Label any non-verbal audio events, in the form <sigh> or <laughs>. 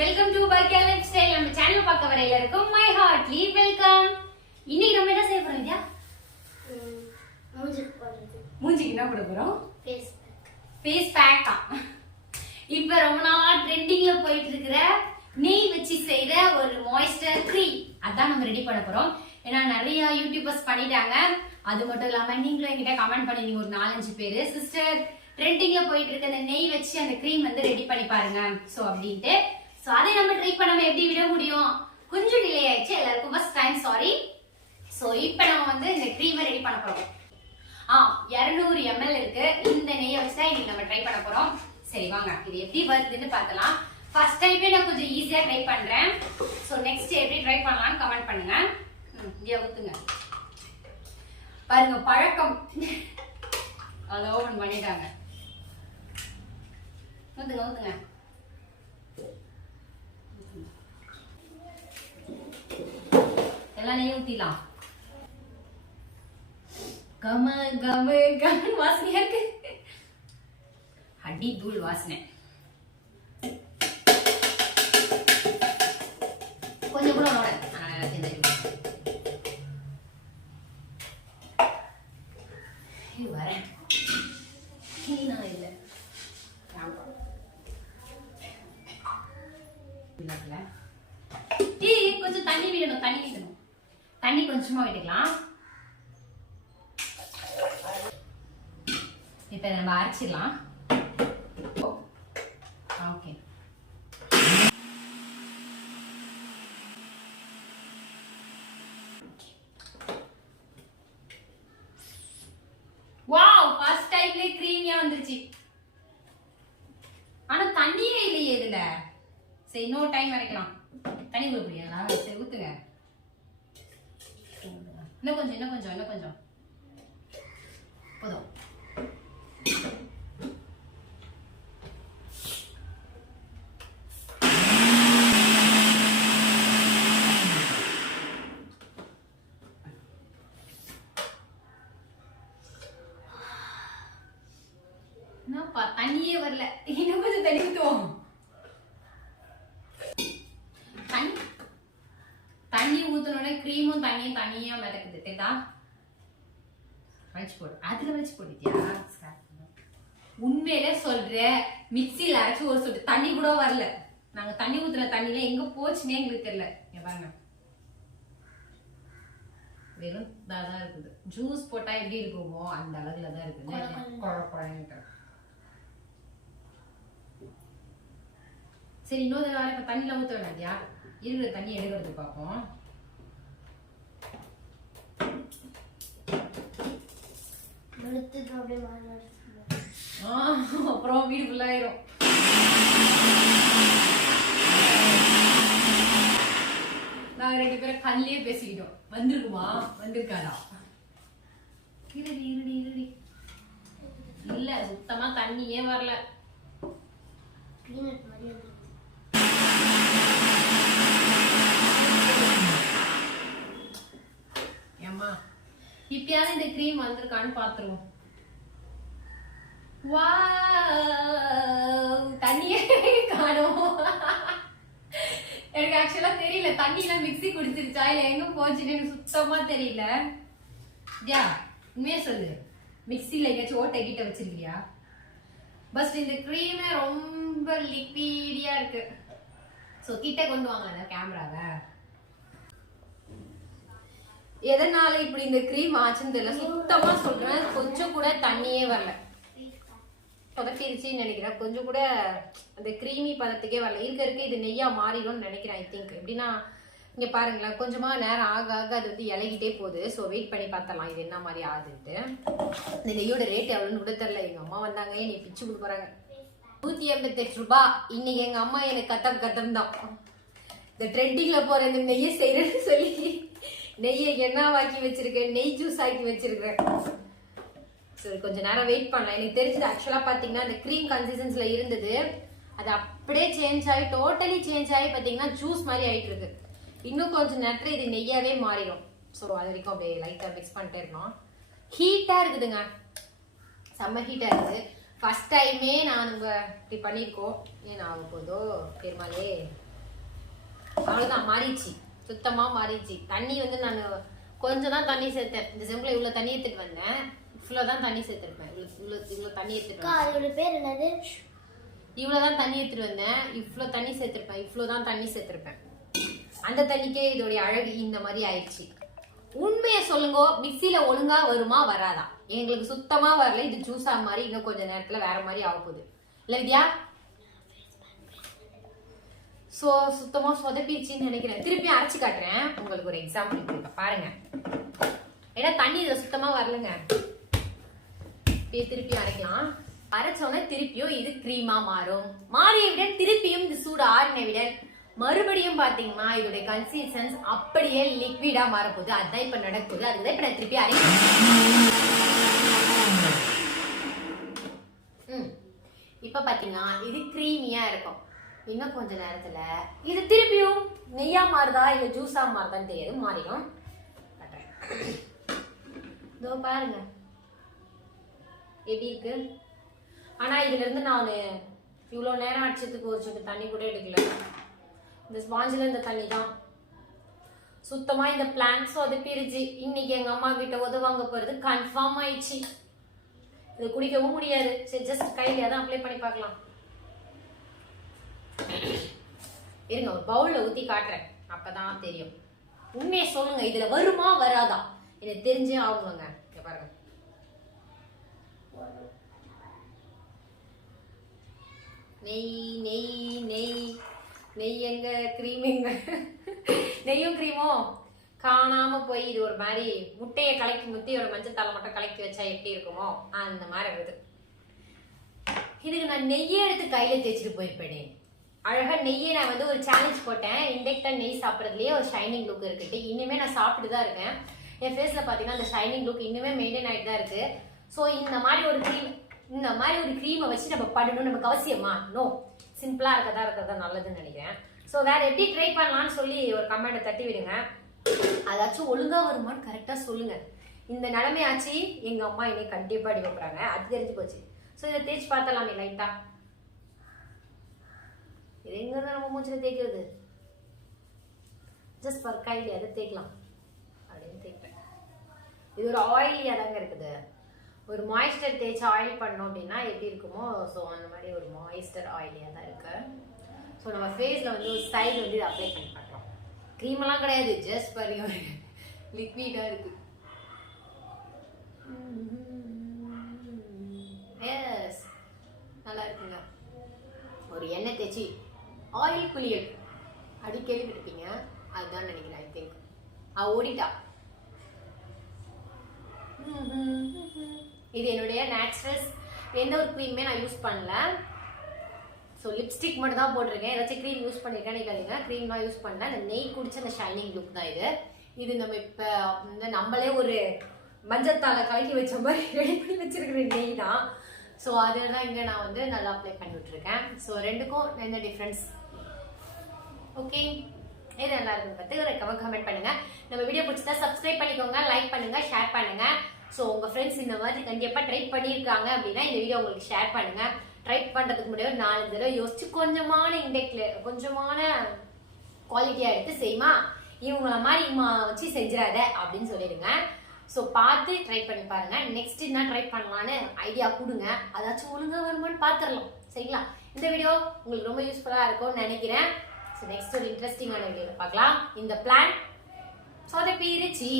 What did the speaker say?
Welcome to burger life style நம்ம channel பார்க்க வர எல்லாருக்கும் மை ஹார்ட்லி வெல்கம் இன்னைக்கு நம்ம என்ன செய்ய போறோம் இந்தியா போடுறது மூஞ்சிக்கு என்ன போட போறோம்? ஃபேஸ் ஃபேஸ் பேக்கா இப்ப ரொம்ப நாளா ட்ரெண்டிங்ல போயிட்டு இருக்கிற நெய் வச்சு செய்த ஒரு மாய்ஸ்டர் க்ரீம் அதான் நம்ம ரெடி பண்ண போறோம். ஏன்னா நிறைய யூடியூபர்ஸ் பண்ணிட்டாங்க. அது மட்டும் இல்லாம நீங்களும் என்கிட்ட கமெண்ட் பண்ணிருந்தீங்க ஒரு நாலஞ்சு பேரு சிஸ்டர் ட்ரெண்டிங்ல போயிட்டு இருக்க அந்த நெய் வச்சு அந்த க்ரீம் வந்து ரெடி பண்ணி பாருங்க. சோ அப்படின்ட்டு சோ அதை நம்ம ட்ரை பண்ணாம எப்படி விட முடியும்? கொஞ்சம் டிலே ஆயிடுச்சு. எல்லாருக்கும் ஃபர்ஸ்ட் டைம் சாரி சோ இப்போ நம்ம வந்து இந்த க்ரீமை ரெடி பண்ண போறோம். ஆ 200 எம்எல் இருக்கு. இந்த நெய்யை வச்சு தான் இன்னைக்கு நம்ம ட்ரை பண்ண போறோம். சரி வாங்க. இது எப்படி வருதுன்னு பார்க்கலாம். ஃபர்ஸ்ட் டைமே நான் கொஞ்சம் ஈஸியாக ட்ரை பண்ணுறேன் ஸோ நெக்ஸ்ட் எப்படி ட்ரை பண்ணலாம்னு கமெண்ட் பண்ணுங்க. இங்கே ஊத்துங்க பாருங்க பழக்கம். அதை ஓபன் பண்ணிட்டாங்க. ஊத்துங்க ஊத்துங்க எல்லா நெய் ஊத்திடலாம். கம கம கம வாசனையா இருக்கு. அடி தூள் வாசனை. கொஞ்சம் கூட உன்னோட வரேன் கிளீனா இல்லை டீ கொஞ்சம் தண்ணி விடணும் தண்ணி விடணும் தண்ணி விட்டுக்கலாம். இப்ப நம்ம அரைச்சிடலாம். ஓகே. வாவ் ஃபர்ஸ்ட் டைம்லயே க்ரீமியா வந்துருச்சு. ஆனா தண்ணியே இல்லையே இதுல. சரி இன்னொரு டைம் வரைக்கலாம் தண்ணி ஊற்ற முடியாதா சரி ஊத்துங்க. இன்னும் கொஞ்சம் இன்னும் கொஞ்சம் இன்னும் கொஞ்சம் போதும் என்னப்பா தண்ணியே வரல இன்னும் கொஞ்சம் தண்ணி ஊத்துவோம் தண்ணி ஊத்துனோடனே க்ரீமும் தண்ணியும் தனியா மிதக்குது தெரியுதா? வச்சு போடு. அதுல வச்சு போட்டுட்டியா. உண்மையிலே சொல்ற மிக்ஸில அரைச்சு ஒரு சொட்டு தண்ணி கூட வரல. நாங்க தண்ணி ஊத்துன தண்ணியில எங்க போச்சுன்னே எங்களுக்கு தெரியல. பாருங்க. வெறும் இதாதான் இருக்குது. ஜூஸ் போட்டா எப்படி இருக்குமோ அந்த அளவுல தான் இருக்குது குழ. சரி இன்னொரு தடவை இப்ப தண்ணில ஊத்த வேணாதியா இருக்கிற தண்ணி எடுக்கிறது பார்ப்போம் எடுத்து அப்படியே அப்புறம் வீடு ஃபுல்லாயிரும் நாங்க ரெண்டு பேரும் கண்ணிலே பேசிக்கிட்டோம். வந்திருக்குமா? வந்திருக்காரா? இருடி இருடி இருடி. இல்ல சுத்தமா தண்ணியே வரல? ஏம்மா இப்பயாவது இந்த க்ரீம் வந்திருக்கான்னு பாத்துருவோம். வா தண்ணியே காணோம். எனக்கு ஆக்சுவலா தெரியல. தண்ணியில மிக்ஸி குடிச்சிருச்சா? இல்ல எங்க போச்சுன்னு எனக்கு சுத்தமா தெரியல. யா உண்மையா சொல்லு. மிக்ஸில எங்கேயாச்சும் ஓட்டை கிட்ட வச்சிருக்கியா? பஸ் இந்த க்ரீமே ரொம்ப லிக்விடியா இருக்கு. ஸோ கிட்ட கொண்டு வாங்க. அந்த கேமராவை எதனால இப்படி இந்த க்ரீம் ஆச்சுன்னு தெரியல. சுத்தமா சொல்றேன். கொஞ்சம் கூட தண்ணியே வரல. சொதப்பிருச்சுன்னு நினைக்கிறேன். கொஞ்சம் கூட அந்த க்ரீமி பதத்துக்கே வரல. இருக்க இருக்க இது நெய்யா மாறிடும்னு நினைக்கிறேன் ஐ திங்க் எப்படின்னா இங்க பாருங்களேன் கொஞ்சமா நேரம் ஆக ஆக அது வந்து இலகிட்டே போகுது. ஸோ வெயிட் பண்ணி பார்த்தலாம் இது என்ன மாதிரி ஆகுதுன்ட்டு. இந்த நெய்யோட ரேட் எவ்வளோன்னு கூட தெரில எங்க அம்மா வந்தாங்க நீ பிச்சு கொடுக்குறாங்க நூத்தி எண்பத்தெட்டு ரூபா. இன்னைக்கு எங்க அம்மா எனக்கு கத்தம் கத்தம் தான் இந்த ட்ரெண்டிங்ல போற இந்த நெய்யை செய்யறேன்னு சொல்லி நெய்யை என்ன ஆக்கி வச்சிருக்கேன் நெய் ஜூஸ் ஆக்கி வச்சிருக்கேன் சரி கொஞ்ச நேரம் வெயிட் பண்ணலாம். எனக்கு தெரிஞ்சது ஆக்சுவலாக பார்த்தீங்கன்னா அந்த க்ரீம் கன்சிஸ்டன்ஸில் இருந்தது. அது அப்படியே சேஞ்ச் ஆகி டோட்டலி சேஞ்ச் ஆகி பார்த்தீங்கன்னா ஜூஸ் மாதிரி ஆயிட்டு இருக்கு. இன்னும் கொஞ்சம் நேரத்தில் இது நெய்யாவே மாறிடும். ஸோ அது வரைக்கும் அப்படியே லைட்டாக மிக்ஸ் பண்ணிட்டே இருக்கணும். ஹீட்டாக இருக்குதுங்க. செம்ம ஹீட்டாக இருக்குது ஃபர்ஸ்ட் டைமே நான் உங்கள் இப்படி பண்ணியிருக்கோம். ஏன் ஆக போதோ பெருமாளே. அவ்வளோதான் மாறிடுச்சு. சுத்தமாக மாறிடுச்சு. தண்ணி வந்து நான் கொஞ்சம் தான் தண்ணி சேர்த்தேன். இந்த செம்பில் இவ்வளோ தண்ணி எடுத்துகிட்டு வந்தேன். இவ்வளோ தான் தண்ணி சேர்த்துருப்பேன். இவ்வளோ இவ்வளோ இவ்வளோ தண்ணி அதோட பேர் என்னது? இவ்வளோ தான் தண்ணி எடுத்துட்டு வந்தேன். இவ்வளோ தண்ணி சேர்த்துருப்பேன். இவ்வளோ தான் தண்ணி சேர்த்துருப்பேன். அந்த தண்ணிக்கே இதோடைய அழகு இந்த மாதிரி ஆயிடுச்சு. உண்மையை சொல்லுங்க மிக்சியில ஒழுங்கா வருமா வராதா? எங்களுக்கு சுத்தமா வரல. இது ஜூஸா மாதிரி இன்னும் கொஞ்ச நேரத்துல வேற மாதிரி ஆக போகுது. இல்ல வித்யா? சோ சுத்தமா சொதப்பிடுச்சுன்னு நினைக்கிறேன். திருப்பி அரைச்சு காட்டுறேன். உங்களுக்கு ஒரு எக்ஸாம்பிள் பாருங்க. ஏன்னா தண்ணி இதுல சுத்தமா வரலங்க. இப்படியே திருப்பி அரைக்கலாம். அரைச்சோன்னே திருப்பியும் இது க்ரீமா மாறும். மாறிய விட திருப்பியும் இந்த சூடு ஆறின விட மறுபடியும் பாத்தீங்கன்னா இதோட கன்சிஸ்டன்ஸ் அப்படியே லிக்விடா மாறப்போகுது. அதுதான் இப்ப நடக்குது. அதுதான் இப்ப நான் திருப்பி அரைக்கிறேன். ம். இப்ப பாத்தீங்கன்னா இது க்ரீமியா இருக்கும். இன்னும் கொஞ்ச நேரத்துல இது திருப்பியும் நெய்யா மாறுதா? இல்ல ஜூஸா மாறுதான்னு தெரியாது. மாறிடும். இதோ பாருங்க. எப்படி இருக்கு? ஆனா இதுல இருந்து நான் இவ்வளவு நேரம் அடிச்சதுக்கு ஒரு சொட்டு தண்ணி கூட எடுக்கல. இந்த ஸ்பாஞ்சில் இந்த தண்ணி தான். சுத்தமா இந்த பிளான்ஸ் சொதப்பிருச்சு இன்னைக்கு எங்க அம்மா கிட்ட உதவாங்க போறது கன்ஃபார்ம் ஆயிடுச்சு. இது குடிக்கவும் முடியாது. சரி ஜஸ்ட் கையில தான் அப்ளை பண்ணி பார்க்கலாம். இருங்க ஒரு பவுல்ல ஊத்தி காட்டுறேன். அப்பதான் தெரியும். உண்மையை சொல்லுங்க இதுல வருமா வராதா? எனக்கு தெரிஞ்சே ஆகுங்க. இங்க பாருங்க. நெய் நெய் நெய். நெய் எங்க? க்ரீம் எங்க? நெய்யும் க்ரீமும் காணாம போய் இது ஒரு மாதிரி முட்டையை கலக்கி முத்தி ஒரு மஞ்சள் மட்டும் கலக்கி வச்சா எப்படி இருக்குமோ அந்த மாதிரி இருக்குது. இதுக்கு நான் நெய்யே எடுத்து கையில தேய்ச்சிட்டு போயிருப்பேனே. அழகா நெய்யை நான் வந்து ஒரு சேலஞ்ச் போட்டேன். இண்டெக்டா நெய் சாப்பிட்றதுலயே ஒரு ஷைனிங் லுக் இருக்குட்டு இன்னுமே நான் சாப்பிட்டு தான் இருக்கேன். என் ஃபேஸ்ல பாத்தீங்கன்னா அந்த ஷைனிங் லுக் இன்னுமே மெயின்டைன் ஆகிட்டு தான் இருக்கு. ஸோ இந்த மாதிரி ஒரு க்ரீம் இந்த மாதிரி ஒரு க்ரீமை வச்சு நம்ம பண்ணணும் நமக்கு அவசியமா? நோ சிம்பிளா இருக்கதா இருக்கிறதா நல்லதுன்னு நினைக்கிறேன். ஸோ வேற எப்படி ட்ரை பண்ணலாம்னு சொல்லி ஒரு கமெண்ட்டை தட்டி விடுங்க. அதாச்சும் ஒழுங்கா வருமான்னு கரெக்டா சொல்லுங்க. இந்த நிலைமையாச்சு எங்க அம்மா என்னை கண்டிப்பா அடி வைக்கிறாங்க அது தெரிஞ்சு போச்சு. ஸோ இதை தேய்ச்சி பார்த்தலாமே லைட்டா இது எங்க இருந்து நம்ம மூச்சில் தேய்க்கிறது? ஜஸ்ட் ஃபார் கையில அதை தேய்க்கலாம். அப்படின்னு தேய்ப்பேன். இது ஒரு ஆயிலியாக தாங்க இருக்குது. ஒரு மாய்ஸ்டர் தேய்ச்சி ஆயில் பண்ணோம் அப்படின்னா எப்படி இருக்குமோ? ஸோ அந்த மாதிரி ஒரு மாய்ஸ்டர் ஆயிலியாக தான் இருக்கு. ஸோ நம்ம ஃபேஸில் வந்து ஒரு சைடு வந்து இதை அப்ளை பண்ணி பண்ணுறோம் க்ரீமெல்லாம் கிடையாது ஜஸ்ட் பாருங்க லிக்விடாக இருக்கு. எஸ் நல்லா இருக்குங்க. ஒரு எண்ணெய் தேய்ச்சி ஆயில் குளியல் அடி கேள்விப்பட்டிருப்பீங்க அதுதான் நினைக்கிறேன் ஐ திங்க் அவ ஓடிட்டா. இது என்னுடைய நேச்சுரல்ஸ் எந்த ஒரு க்ரீமே நான் யூஸ் பண்ணல. ஸோ லிப்ஸ்டிக் மட்டும் தான் போட்டிருக்கேன். ஏதாச்சும் க்ரீம் யூஸ் பண்ணியிருக்கேன் நினைக்காதீங்க க்ரீம்லாம் யூஸ் பண்ணல. இந்த நெய் குடிச்ச அந்த ஷைனிங் லுக் தான் இது. இது நம்ம இப்போ வந்து நம்மளே ஒரு மஞ்சத்தால கலக்கி வச்ச மாதிரி <laughs> ரெடி பண்ணி வச்சிருக்கிற நெய் தான். ஸோ அதெல்லாம் இங்கே நான் வந்து நல்லா அப்ளை பண்ணி விட்டுருக்கேன். ஸோ ரெண்டுக்கும் என்ன டிஃப்ரென்ஸ் ஓகே இது நல்லா இருக்குன்னு பார்த்து ஒரு கமெண்ட் பண்ணுங்கள் நம்ம வீடியோ பிடிச்சதா சப்ஸ்கிரைப் பண்ணிக்கோங்க லைக் பண்ணுங்கள் ஷேர் பண்ணுங்கள் ஸோ உங்கள் ஃப்ரெண்ட்ஸ் இந்த மாதிரி கண்டிப்பாக ட்ரை பண்ணியிருக்காங்க அப்படின்னா இந்த வீடியோ உங்களுக்கு ஷேர் பண்ணுங்க. ட்ரை பண்ணுறதுக்கு முன்னாடி ஒரு நாலு தடவை யோசிச்சு கொஞ்சமான இண்டெக்ல கொஞ்சமான குவாலிட்டியாக எடுத்து செய்யுமா? இவங்கள மாதிரி இம்மா வச்சு செஞ்சிடாத அப்படின்னு சொல்லிடுங்க. ஸோ பார்த்து ட்ரை பண்ணி பாருங்க. நெக்ஸ்ட் என்ன ட்ரை பண்ணலான்னு ஐடியா கொடுங்க. அதாச்சும் ஒழுங்கா வருமானு பார்த்துடலாம் சரிங்களா? இந்த வீடியோ உங்களுக்கு ரொம்ப யூஸ்ஃபுல்லாக இருக்கும்னு நினைக்கிறேன். ஸோ நெக்ஸ்ட் ஒரு இன்ட்ரெஸ்டிங்கான வீடியோவில் பார்க்கலாம். இந்த பிளான் சொதப்பிருச்சு.